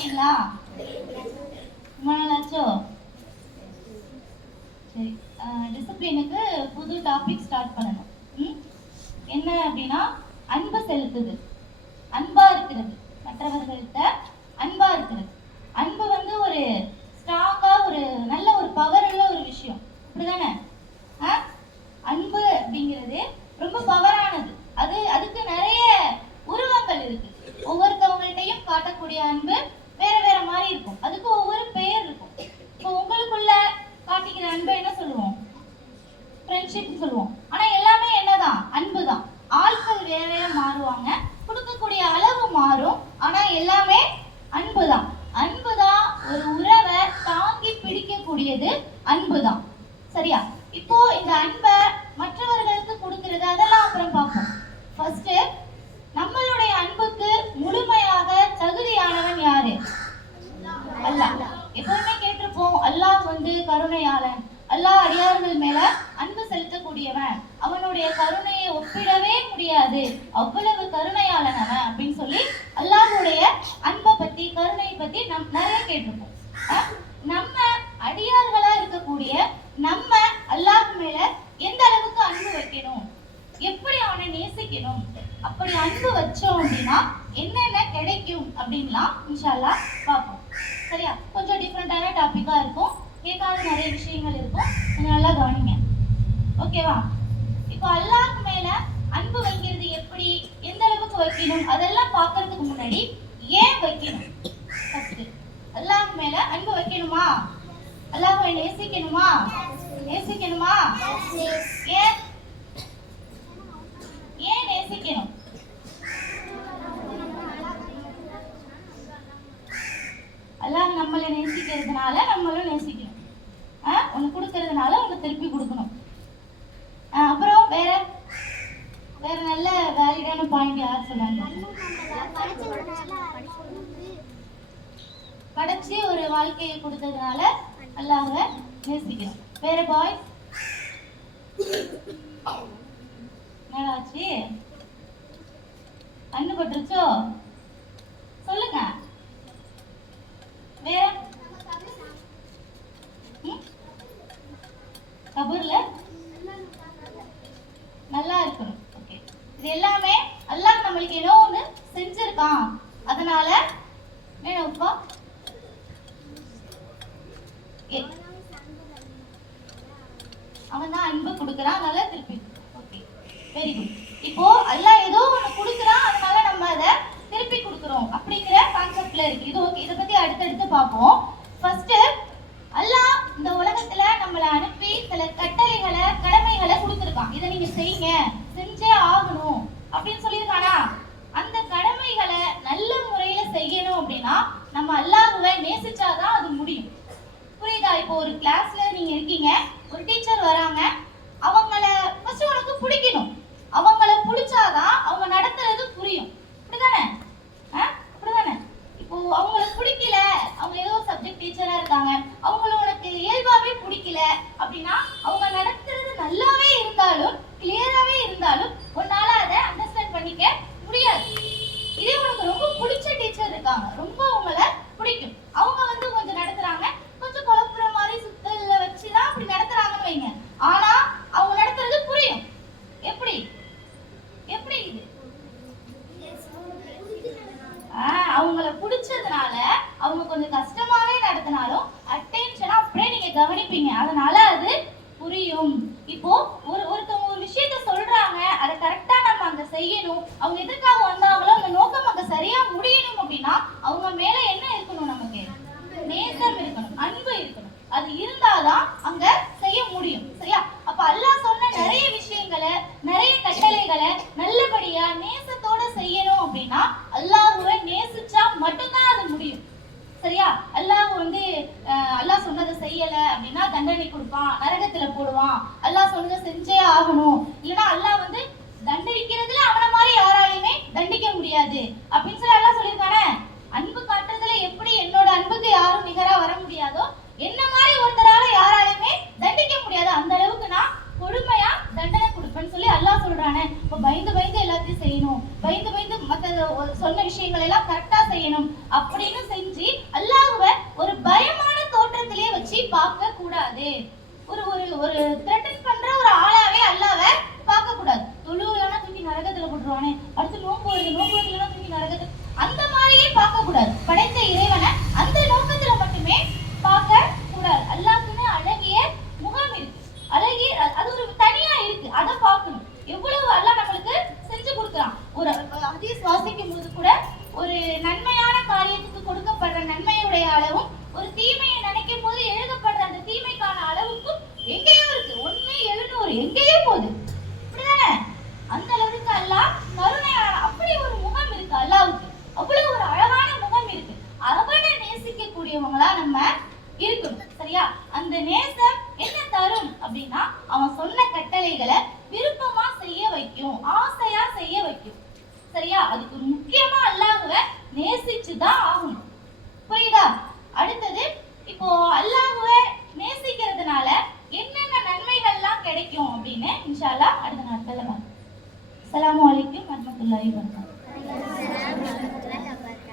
சாப்பிட்டீங்களா? ரொம்ப நாளாச்சோ? சரி, டிசிப்ளினுக்கு புது டாபிக் ஸ்டார்ட் பண்ணணும். என்ன அப்படின்னா, அன்பு செலுத்துது, அன்பா இருக்கிறது, மற்றவர்கள்ட்ட அன்பா இருக்கிறது. அன்பு வந்து ஒரு ஸ்ட்ராங்கா, ஒரு நல்ல ஒரு பவர் உள்ள ஒரு விஷயம், அப்படிதானே? அன்பு அப்படிங்கிறது ரொம்ப பவரானது. அதுக்கு நிறைய உருவங்கள் இருக்கு. ஒவ்வொருத்தவங்கள்ட்டையும் காட்டக்கூடிய அன்பு வேற வேற மாதிரி இருக்கும். அதுக்கு ஒவ்வொரு பெயர் இருக்கும். இப்போ உங்களுக்குள்ள காட்டிக்கிற அன்பை என்ன சொல்லுவோம்? ஃப்ரெண்ட்ஷிப் சொல்லுவோம். ஆனா எல்லாமே என்னதான்? அன்பு தான். ஆட்கள் வேறையா மாறுவாங்க, கொடுக்கக்கூடிய அளவு மாறும், ஆனா எல்லாமே அன்பு தான். அன்பு தான் ஒரு உறவை தாங்கி பிடிக்கக்கூடியது. அன்பு தான். சரியா? இப்போ இந்த அன்பை மற்றவர்களுக்கு கொடுக்கிறது அதெல்லாம் அப்புறம் பார்ப்போம். ஃபர்ஸ்ட், நம்மளுடைய அன்புக்கு முழுமையாக தகுதியானவன் யாரு? அல்லாஹ். எப்பவுமே கேட்டிருப்போம், அல்லாஹ் வந்து கருணையாளன், அல்லாஹ் அடியார்கள் மேல அன்பு செலுத்தக்கூடியவன், அவனுடைய கருணையை ஒப்பிடவே முடியாது, அவ்வளவு கருணையாளன் அவன் அப்படின்னு சொல்லி அல்லாஹ்வுடைய அன்பை பத்தி, கருணையை பத்தி நிறைய கேட்டிருப்போம். நம்ம அடியார்களா இருக்கக்கூடிய நம்ம அல்லாஹ் மேல எந்த அளவுக்கு அன்பு வைக்கணும், எப்படி அவனை நேசிக்கணும், அப்படி அன்பு வச்சோம் அப்படின்னா என்னென்ன கிடைக்கும் அப்படின்லாம் இன்ஷா அல்லாஹ் பார்ப்போம். சரியா? கொஞ்சம் டிஃப்ரெண்டான டாபிக்கா இருக்கும், கேட்காத நிறைய விஷயங்கள் இருக்கும், நல்லா கவனிங்க. ஓகேவா? இப்போ அல்லாஹ் மேல அன்பு வைக்கிறது எப்படி, எந்த அளவுக்கு வைக்கணும், அதெல்லாம் பார்க்கறதுக்கு முன்னாடி ஏன் வைக்கணும்? ஃபர்ஸ்ட், அல்லாஹ் மேல அன்பு வைக்கணுமா? அல்லாஹ்வை நேசிக்கணுமா? நேசிக்கணுமா? ஏன் ஏன் நேசிக்கணும்? அல்லாஹ் நம்மளை நேசிக்கிறதுனால நம்மளும் நேசிக்கணும். உனக்கு கொடுக்கறதுனால உனக்கு திருப்பி கொடுக்கணும். அப்புறம் வேற வேற நல்ல வேலிடான பாயிண்ட் யார் சொன்னாங்க? படைச்சி ஒரு வாழ்க்கையை கொடுத்ததுனால அல்லாஹ்வை நேசிக்கணும். வேற பாய் என்னடாச்சு? கண்ணு பட்டுருச்சோ? சொல்லுங்க. வேற கபூர்ல நல்லா இருக்கணும். ஓகே, இது எல்லாமே அல்லாஹ் நம்மளுக்கு ஏதோ ஒண்ணு செஞ்சிருக்கான், அதனால என்னப்பா அவன் தான் அன்பு கொடுக்குறான், அதனால திருப்பி. Okay, very good. இப்போ அல்லாஹ் ஏதோ ஒண்ணு கொடுக்குறான், அதனால நம்ம அதை திருப்பி கொடுக்குறோம் அப்படிங்கிற கான்செப்ட்ல இருக்கு. இது ஓகே, இதை பத்தி அடுத்தடுத்து பார்ப்போம். ஃபர்ஸ்ட், அல்லாஹ் இந்த உலகத்துல நம்மளை அனுப்பி சில கட்டளைகளை, கடமைகளை கொடுத்துருக்கான். இதை நீங்க செய்யுங்க, செஞ்சே ஆகணும் அப்படின்னு சொல்லியிருக்கானா? அந்த கடமைகளை நல்ல முறையில செய்யணும் அப்படின்னா நம்ம அல்லாஹ்வை நேசிச்சாதான் அது முடியும். புரியுதா? இப்போ ஒரு கிளாஸ்ல நீங்க இருக்கீங்க, ஒரு டீச்சர் வராங்க, அவங்கள ஃபர்ஸ்ட் உனக்கு பிடிக்கணும். அவங்கள பிடிச்சாதான் அவங்க நடத்துறது புரியும். அப்படிதானே? அப்படிதானே? இப்போ அவங்களுக்கு பிடிக்கல, அவங்க ஏதோ சப்ஜெக்ட் டீச்சரா இருக்காங்க, அவங்கள உனக்கு இயல்பாவே பிடிக்கல அப்படின்னா அவங்க நடத்துறது நல்லாவே இருந்தாலும், கிளியராவே இருந்தாலும் உன்னால அதை அண்டர்ஸ்டாண்ட் பண்ணிக்க முடியாது. இதே உனக்கு ரொம்ப பிடிச்ச டீச்சர் இருக்காங்க, ரொம்ப உங்களை பிடிக்கும், அவங்க வந்து கொஞ்சம் நடத்துறாங்க, கொஞ்சம் குழப்புற மாதிரி சுத்தல்ல வச்சுதான் அப்படி நடத்துறாங்கன்னு வைங்க, ஆனா அவங்க நடத்துறது புரியும். எப்படி எப்படி இது? அவங்கள பிடிச்சதுனால அவங்க கொஞ்சம் கஷ்டமாவே நடத்தினாலும் அட்டென்ஷனா அப்படியே நீங்க கவனிப்பீங்க, அதனால அது புரியும். இப்போ ஒருத்தவங்க ஒரு விஷயத்த சொல்றாங்க, அதை கரெக்டா நம்ம அங்க செய்யணும், அவங்க எதுக்காக வந்தாங்களோ அந்த நோக்கம் அங்க சரியா முடியணும் அப்படின்னா அவங்க மேல என்ன இருக்கணும்? நமக்கு நேசம் இருக்கணும், அன்பு இருக்கணும். அது இருந்தாதான் அங்க செய்ய முடியும். சரியா? அப்ப அல்லாஹ் சொன்ன நிறைய விஷயங்களை, நிறைய கட்டளைகளை நல்லபடியா நேசத்தோட செய்யணும் அப்படின்னா அல்லாஹ்வை நேசிச்சா மட்டும்தான் அது முடியும். சரியா? அல்லாஹ் வந்து அல்லாஹ் சொன்னதை செய்யல அப்படின்னா தண்டனை கொடுப்பான், நரகத்துல போடுவான். அல்லாஹ் சொன்னதை செஞ்சே ஆகணும், இல்லைன்னா அல்லாஹ் வந்து தண்டிக்கிறதுல அவனை மாதிரி யாராலையுமே தண்டிக்க முடியாது அப்படின்னு சொல்லி அல்லாஹ் சொல்லியிருக்கானே. அன்பு காட்டுறதுல எப்படி என்னோட அன்புக்கு யாரும் நிகரா வர முடியாதோ, என்ன மாதிரி ஒருத்தரால யாராலையுமே தண்டிக்க முடியாது, அந்த அளவுக்கு நான் கொடுமையா தண்டனை கொடுப்பேன்னு சொல்லி அல்லாஹ் சொல்றானே. இப்போ பயந்து பயந்து எல்லாத்தையும் செய்யணும், பயந்து பயந்து மற்ற சொன்ன விஷயங்கள் எல்லாம் கரெக்டா செய்யணும் அப்படின்னு செஞ்சு அல்லாஹ்வை ஒரு பயமான தோற்றத்திலே வச்சு பார்க்க கூடாது. ஒரு ஒரு ஒரு த்ரெட்டன் பண்ற ஒரு ஆளாவே அல்லாஹ்வை பார்க்க கூடாது. தொழுவுலனா தூக்கி நரகத்துல போட்டுருவானே, அடுத்து நோன்பு வருதுலனா தூக்கி நரகத்துல, அந்த மாதிரியே பார்க்க கூடாது. படைத்த இறைவனை அந்த நோக்கத்துல மட்டுமே பார்க்க கூடாது. அல்லாஹ்க்குன்னு அழகிய முகம் இருக்கு, அழகிய அது ஒரு தனியா இருக்கு, அதை பார்க்கணும். எவ்வளவு அல்லாஹ் நம்மளுக்கு செஞ்சு கொடுக்குறான். ஒரு ஹதீஸ் வாசிக்கும் போது கூட ஒரு நன்மையான காரியத்துக்கு கொடுக்கப்படுற நன்மையுடைய அளவும் ஒரு தீமையை நினைக்கும் போது எழுதப்படுற அந்த தீமைக்கான அளவுக்கும் எங்கேயோ இருக்கு. 1:700 எங்கேயோ போகுது, இப்படிதானே? அந்த அளவுக்கு அல்லாஹ் கருணையான அப்படி ஒரு முகம் இருக்கு அல்லாஹ்வுக்கு. அவ்வளவு ஒரு அழகான முகம் இருக்கு. அவனை நேசிக்க கூடியவங்களா நம்ம இருக்கணும். சரியா? அந்த நேசம் என்ன தரும் அப்படின்னா அவன் சொன்ன கட்டளைகளை விருப்பமா செய்ய வைக்கும், ஆசையா செய்ய வைக்கும். சரியா? அதுக்கு முக்கியமா அல்லாஹ்வை நேசிச்சுதான் ஆகணும். புரியுதா? அடுத்தது, இப்போ அல்லாஹ்வை நேசிக்கிறதுனால என்னென்ன நன்மைகள்லாம் கிடைக்கும் அப்படின்னு இன்ஷா அல்லாஹ் அடுத்த நாட்கள்ல பார்க்கலாம். அஸ்ஸலாமு அலைக்கும் வரஹ்மத்துல்லாஹி வபரகாத்துஹு.